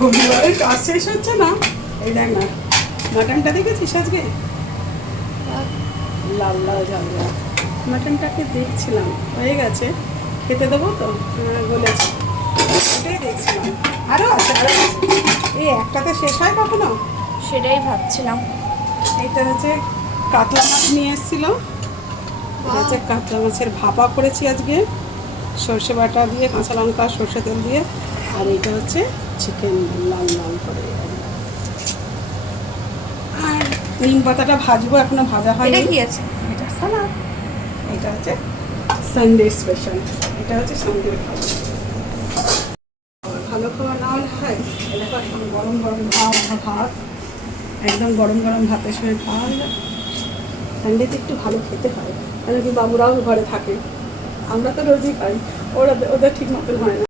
রবিবারের কাজ শেষ হচ্ছে না। এই দেখ না, মাটনটা দেখেছিস আজকে? লাল লাল ঝাল ঝাল মাটনটাকে দেখছিলাম, হয়ে গেছে, খেতে দেবো তো, বলেছি, ওটাই দেখছিলাম। আরও আছে, আরও আছে, এই একটাতে শেষ হয় কখনো? সেটাই ভাবছিলাম। এইটা হচ্ছে কাতলা মাছ নিয়ে এসেছিলো, এটা হচ্ছে কাতলা মাছের ভাপা করেছি আজকে, সর্ষে বাটা দিয়ে, কাঁচা লঙ্কা, সর্ষে তেল দিয়ে। আর এইটা হচ্ছে চিকেন, লাল লাল করে। আর নিম পাতাটা ভাজবো, এখনো ভাজা হয়নি। এটা কি আছে? এটা সালাদ। এটা হচ্ছে সানডে স্পেশাল, এটা হচ্ছে সানডে খাবার। ভালো খাবার না হলে হয়? এটা এখন গরম গরম ভাত, একদম গরম গরম ভাতের সঙ্গে খাওয়া যায়। সানডেতে একটু ভালো খেতে হয়, কেন কি বাবুরাও ঘরে থাকে, আমরা তো রোজই খাই, ওদের ঠিক মতন হয় না।